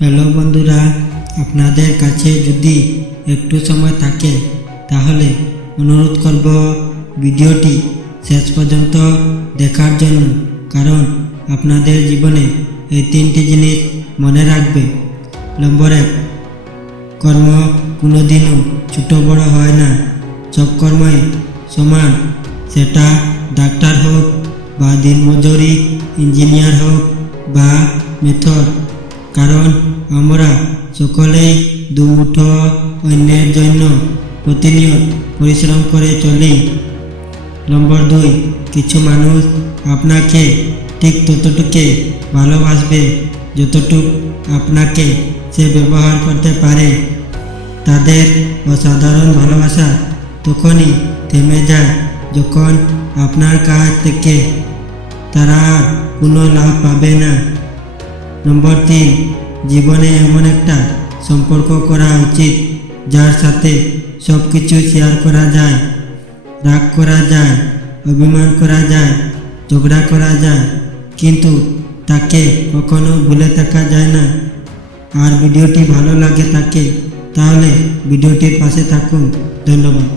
Hello বন্ধুরা, আপনাদের কাছে যদি একটু সময় থাকে তাহলে অনুরোধ করব ভিডিওটি শেষ পর্যন্ত দেখার জন্য, কারণ আপনাদের জীবনে এই তিনটি জিনিস মনে রাখবে। নম্বর 1, কর্ম কোনোদিনও ছোট বড় হয় না, সব কর্মই সমান, সেটা ডাক্তার হোক বা দিনমজুরি, ইঞ্জিনিয়ার হোক বা মেথর, কারণ আমরা সকলেই দুমুঠো অন্যের জন্য প্রতিনিয়ত পরিশ্রম করে চলি। নম্বর 2, কিছু মানুষ আপনাকে ঠিক ততটুকু ভালোবাসবে যতটুকু আপনাকে সে ব্যবহার করতে পারে। তাদের অসাধারণ ভালোবাসা তখনই থেমে যায় যখন আপনার কাছ থেকে তারা আর কোনো লাভ পাবে না। নম্বর 3, জীবনে এমন একটা সম্পর্ক করা উচিত যার সাথে সব কিছু শেয়ার করা যায়, রাগ করা যায়, অভিমান করা যায়, ঝগড়া করা যায়, কিন্তু তাকে কখনো ভুলে থাকা যায় না। আর ভিডিওটি ভালো লাগে থাকে তাহলে ভিডিওটির পাশে থাকুন। ধন্যবাদ।